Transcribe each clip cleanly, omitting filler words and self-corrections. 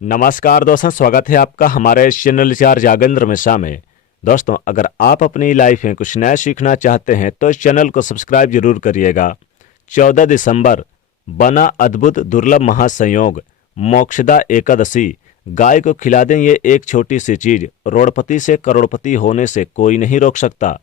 नमस्कार दोस्तों, स्वागत है आपका हमारे इस चैनल चार जागेंद्र मिश्रा में। दोस्तों, अगर आप अपनी लाइफ में कुछ नया सीखना चाहते हैं तो इस चैनल को सब्सक्राइब जरूर करिएगा। 14 दिसंबर बना अद्भुत दुर्लभ महासंयोग, मोक्षदा एकादशी। गाय को खिला दें ये एक छोटी सी चीज, रोड़पति से करोड़पति होने से कोई नहीं रोक सकता।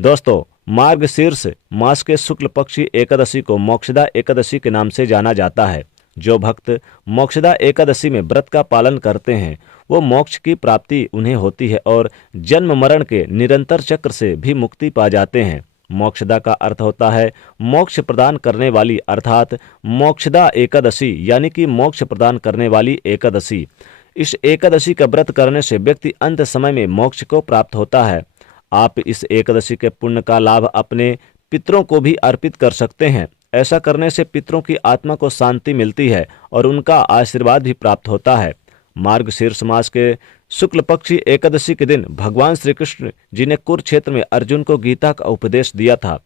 दोस्तों, मार्गशीर्ष मास के शुक्ल पक्षी एकादशी को मोक्षदा एकादशी के नाम से जाना जाता है। जो भक्त मोक्षदा एकादशी में व्रत का पालन करते हैं वो मोक्ष की प्राप्ति उन्हें होती है और जन्म मरण के निरंतर चक्र से भी मुक्ति पा जाते हैं। मोक्षदा का अर्थ होता है मोक्ष प्रदान करने वाली, अर्थात मोक्षदा एकादशी यानी कि मोक्ष प्रदान करने वाली एकादशी। इस एकादशी का व्रत करने से व्यक्ति अंत समय में मोक्ष को प्राप्त होता है। आप इस एकादशी के पुण्य का लाभ अपने पितरों को भी अर्पित कर सकते हैं। ऐसा करने से पितरों की आत्मा को शांति मिलती है और उनका आशीर्वाद भी प्राप्त होता है। मार्गशीर्ष मास के शुक्ल पक्षी एकादशी के दिन भगवान श्री कृष्ण जी ने कुरुक्षेत्र में अर्जुन को गीता का उपदेश दिया था।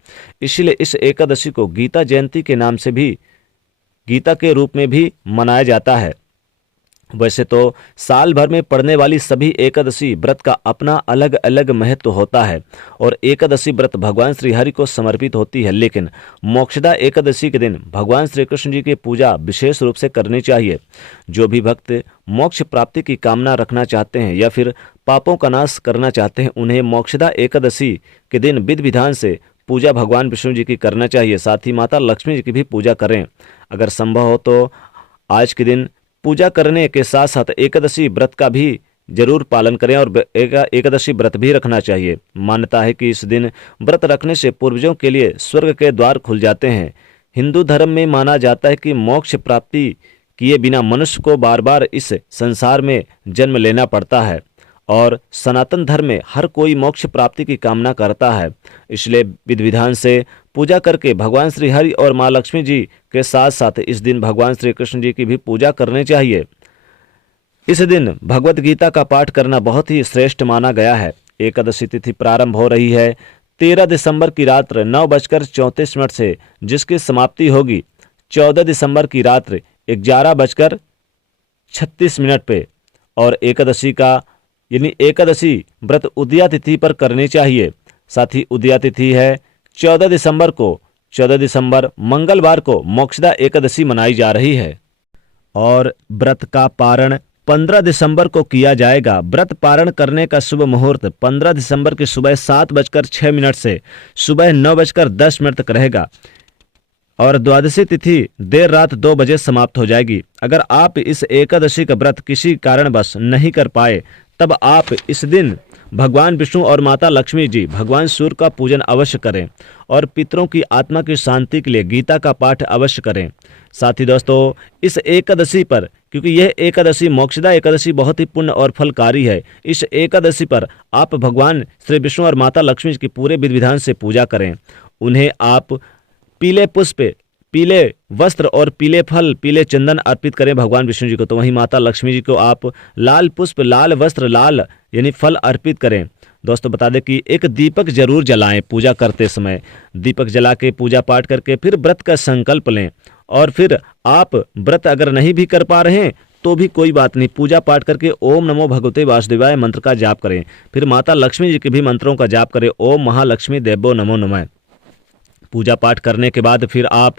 इसीलिए इस एकादशी को गीता जयंती के नाम से भी, गीता के रूप में भी मनाया जाता है। वैसे तो साल भर में पड़ने वाली सभी एकादशी व्रत का अपना अलग अलग महत्व होता है और एकादशी व्रत भगवान श्री हरि को समर्पित होती है, लेकिन मोक्षदा एकादशी के दिन भगवान श्री कृष्ण जी की पूजा विशेष रूप से करनी चाहिए। जो भी भक्त मोक्ष प्राप्ति की कामना रखना चाहते हैं या फिर पापों का नाश करना चाहते हैं, उन्हें मोक्षदा एकादशी के दिन विधि विधान से पूजा भगवान विष्णु जी की करना चाहिए। साथ ही माता लक्ष्मी जी की भी पूजा करें। अगर संभव हो तो आज के दिन पूजा करने के साथ साथ एकादशी व्रत का भी जरूर पालन करें और एकादशी व्रत भी रखना चाहिए। मान्यता है कि इस दिन व्रत रखने से पूर्वजों के लिए स्वर्ग के द्वार खुल जाते हैं। हिंदू धर्म में माना जाता है कि मोक्ष प्राप्ति किए बिना मनुष्य को बार बार इस संसार में जन्म लेना पड़ता है और सनातन धर्म में हर कोई मोक्ष प्राप्ति की कामना करता है। इसलिए विधि विधान से पूजा करके भगवान श्री हरि और माँ लक्ष्मी जी के साथ साथ इस दिन भगवान श्री कृष्ण जी की भी पूजा करनी चाहिए। इस दिन भगवत गीता का पाठ करना बहुत ही श्रेष्ठ माना गया है। एकादशी तिथि प्रारंभ हो रही है 13 दिसंबर की रात्र 9:34 से, जिसकी समाप्ति होगी 14 दिसंबर की रात्र 11:36 पे। और एकादशी का यानी एकादशी व्रत उदया तिथि पर करनी चाहिए। साथ ही उदया तिथि है 14 दिसंबर को। 14 दिसंबर मंगलवार को मोक्षदा एकादशी मनाई जा रही है और व्रत का पारण 15 दिसंबर को किया जाएगा। व्रत पारण करने का शुभ मुहूर्त 15 दिसंबर की सुबह 7:06 से सुबह 9:10 तक रहेगा और द्वादशी तिथि देर रात 2 बजे समाप्त हो जाएगी। अगर आप इस एकादशी का व्रत किसी कारणवश नहीं कर पाए तब आप इस दिन भगवान विष्णु और माता लक्ष्मी जी, भगवान सूर्य का पूजन अवश्य करें और पितरों की आत्मा की शांति के लिए गीता का पाठ अवश्य करें। साथ ही दोस्तों, इस एकादशी पर, क्योंकि यह एकादशी मोक्षदा एकादशी बहुत ही पुण्य और फलकारी है, इस एकादशी पर आप भगवान श्री विष्णु और माता लक्ष्मी जी की पूरे विधि विधान से पूजा करें। उन्हें आप पीले पुष्प, पीले वस्त्र और पीले फल, पीले चंदन अर्पित करें भगवान विष्णु जी को। तो वहीं माता लक्ष्मी जी को आप लाल पुष्प, लाल वस्त्र, लाल यानी फल अर्पित करें। दोस्तों, बता दें कि एक दीपक जरूर जलाएं पूजा करते समय। दीपक जला के पूजा पाठ करके फिर व्रत का संकल्प लें और फिर आप व्रत अगर नहीं भी कर पा रहे हैं तो भी कोई बात नहीं, पूजा पाठ करके ओम नमो भगवते वासुदेवाय मंत्र का जाप करें। फिर माता लक्ष्मी जी के भी मंत्रों का जाप करें, ओम महालक्ष्मी देवो नमो नमः। पूजा पाठ करने के बाद फिर आप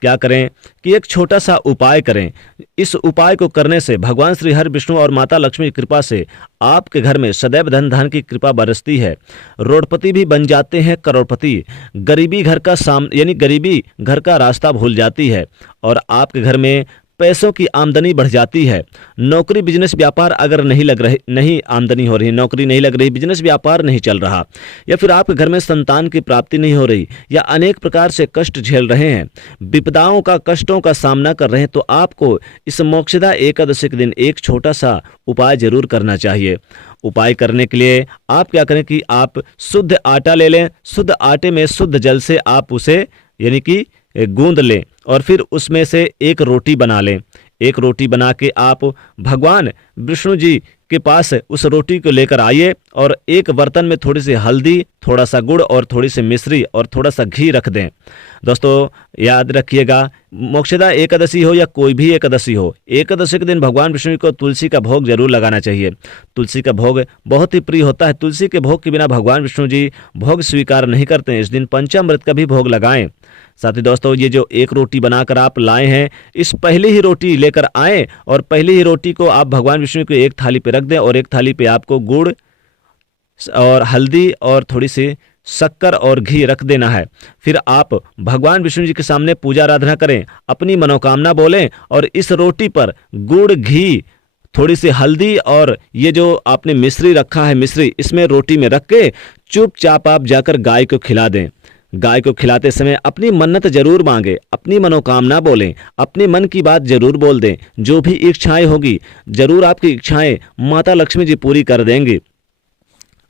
क्या करें कि एक छोटा सा उपाय करें। इस उपाय को करने से भगवान श्री हरि विष्णु और माता लक्ष्मी की कृपा से आपके घर में सदैव धन धान की कृपा बरसती है। रोडपति भी बन जाते हैं करोड़पति। गरीबी घर का रास्ता भूल जाती है और आपके घर में पैसों की आमदनी बढ़ जाती है। नौकरी बिजनेस व्यापार अगर नहीं आमदनी हो रही, नौकरी नहीं लग रही, बिजनेस व्यापार नहीं चल रहा, या फिर आपके घर में संतान की प्राप्ति नहीं हो रही, या अनेक प्रकार से कष्ट झेल रहे हैं, विपदाओं का, कष्टों का सामना कर रहे हैं, तो आपको इस मोक्षदा एकादशी के दिन एक छोटा सा उपाय जरूर करना चाहिए। उपाय करने के लिए आप क्या करें कि आप शुद्ध आटा ले लें। शुद्ध आटे में शुद्ध जल से आप उसे यानी कि गूंद लें और फिर उसमें से एक रोटी बना लें। एक रोटी बना के आप भगवान विष्णु जी के पास उस रोटी को लेकर आइए और एक बर्तन में थोड़ी सी हल्दी, थोड़ा सा गुड़ और थोड़ी सी मिश्री और थोड़ा सा घी रख दें। दोस्तों याद रखिएगा, मोक्षदा एकादशी हो या कोई भी एकादशी हो, एकादशी के दिन भगवान विष्णु को तुलसी का भोग जरूर लगाना चाहिए। तुलसी का भोग बहुत ही प्रिय होता है। तुलसी के भोग के बिना भगवान विष्णु जी भोग स्वीकार नहीं करते हैं। इस दिन पंचामृत का भी भोग लगाएं। साथ ही दोस्तों, ये जो एक रोटी बनाकर आप लाए हैं, इस पहली ही रोटी लेकर आएं और पहली ही रोटी को आप भगवान विष्णु को एक थाली पे रख दें और एक थाली पे आपको गुड़ और हल्दी और थोड़ी सी शक्कर और घी रख देना है। फिर आप भगवान विष्णु जी के सामने पूजा आराधना करें, अपनी मनोकामना बोलें और इस रोटी पर गुड़, घी, थोड़ी सी हल्दी और ये जो आपने मिश्री रखा है, मिश्री इसमें रोटी में रख के चुपचाप आप जाकर गाय को खिला दें। गाय को खिलाते समय अपनी मन्नत जरूर मांगे, अपनी मनोकामना बोलें, अपने मन की बात जरूर बोल दें। जो भी इच्छाएं होगी जरूर आपकी इच्छाएं माता लक्ष्मी जी पूरी कर देंगी।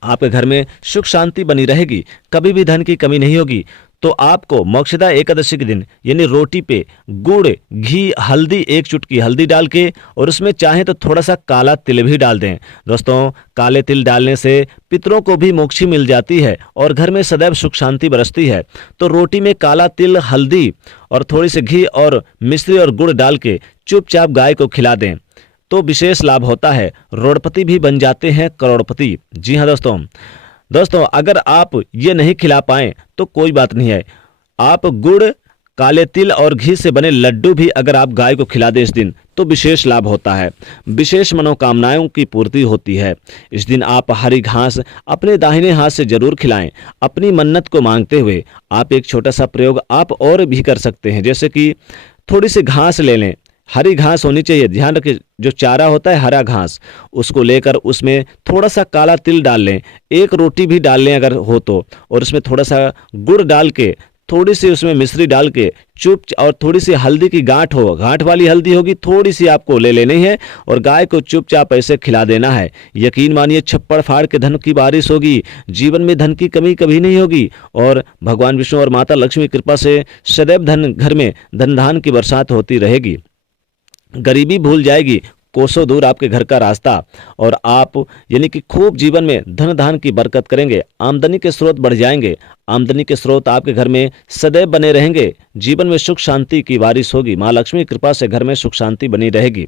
आपके घर में सुख शांति बनी रहेगी, कभी भी धन की कमी नहीं होगी। तो आपको मोक्षदा एकादशी के दिन यानी रोटी पे गुड़, घी, हल्दी, एक चुटकी हल्दी डाल के और उसमें चाहे तो थोड़ा सा काला तिल भी डाल दें। दोस्तों, काले तिल डालने से पितरों को भी मोक्ष मिल जाती है और घर में सदैव सुख शांति बरसती है। तो रोटी में काला तिल, हल्दी और थोड़ी सी घी और मिश्री और गुड़ डाल के चुपचाप गाय को खिला दें तो विशेष लाभ होता है। रोड़पति भी बन जाते हैं करोड़पति। जी हाँ दोस्तों, अगर आप ये नहीं खिला पाएं तो कोई बात नहीं है, आप गुड़, काले तिल और घी से बने लड्डू भी अगर आप गाय को खिला दें इस दिन तो विशेष लाभ होता है, विशेष मनोकामनाओं की पूर्ति होती है। इस दिन आप हरी घास अपने दाहिने हाथ से जरूर खिलाएं। अपनी मन्नत को मांगते हुए आप एक छोटा सा प्रयोग आप और भी कर सकते हैं, जैसे कि थोड़ी सी घास ले लें, हरी घास होनी चाहिए। ध्यान रखिए, जो चारा होता है हरा घास, उसको लेकर उसमें थोड़ा सा काला तिल डाल लें, एक रोटी भी डाल लें अगर हो तो, और उसमें थोड़ा सा गुड़ डाल के, थोड़ी सी उसमें मिश्री डाल के और थोड़ी सी हल्दी की गांठ हो, गांठ वाली हल्दी होगी, थोड़ी सी आपको ले लेनी है और गाय को चुपचाप ऐसे खिला देना है। यकीन मानिए, छप्पड़ फाड़ के धन की बारिश होगी, जीवन में धन की कमी कभी नहीं होगी और भगवान विष्णु और माता लक्ष्मी की कृपा से सदैव धन घर में धन धान की बरसात होती रहेगी। गरीबी भूल जाएगी, कोसों दूर आपके घर का रास्ता, और आप यानी कि खूब जीवन में धन धान की बरकत करेंगे। आमदनी के स्रोत बढ़ जाएंगे, आमदनी के स्रोत आपके घर में सदैव बने रहेंगे। जीवन में सुख शांति की बारिश होगी, माँ लक्ष्मी की कृपा से घर में सुख शांति बनी रहेगी।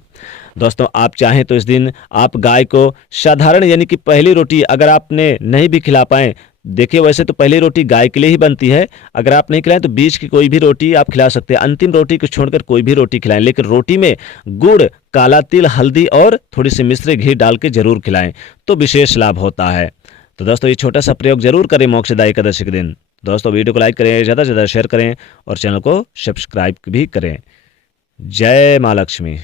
दोस्तों, आप चाहें तो इस दिन आप गाय को साधारण यानी कि पहली रोटी अगर आपने नहीं भी खिला पाए, देखिए वैसे तो पहली रोटी गाय के लिए ही बनती है, अगर आप नहीं खिलाएं तो बीच की कोई भी रोटी आप खिला सकते हैं। अंतिम रोटी को छोड़कर कोई भी रोटी खिलाएं, लेकिन रोटी में गुड़, काला तिल, हल्दी और थोड़ी सी मिश्री, घी डाल के जरूर खिलाएं तो विशेष लाभ होता है। तो दोस्तों, ये छोटा सा प्रयोग जरूर करें मोक्षदा एकादशी के दिन। दोस्तों, वीडियो को लाइक करें, ज़्यादा से ज़्यादा शेयर करें और चैनल को सब्सक्राइब भी करें। जय माँ लक्ष्मी।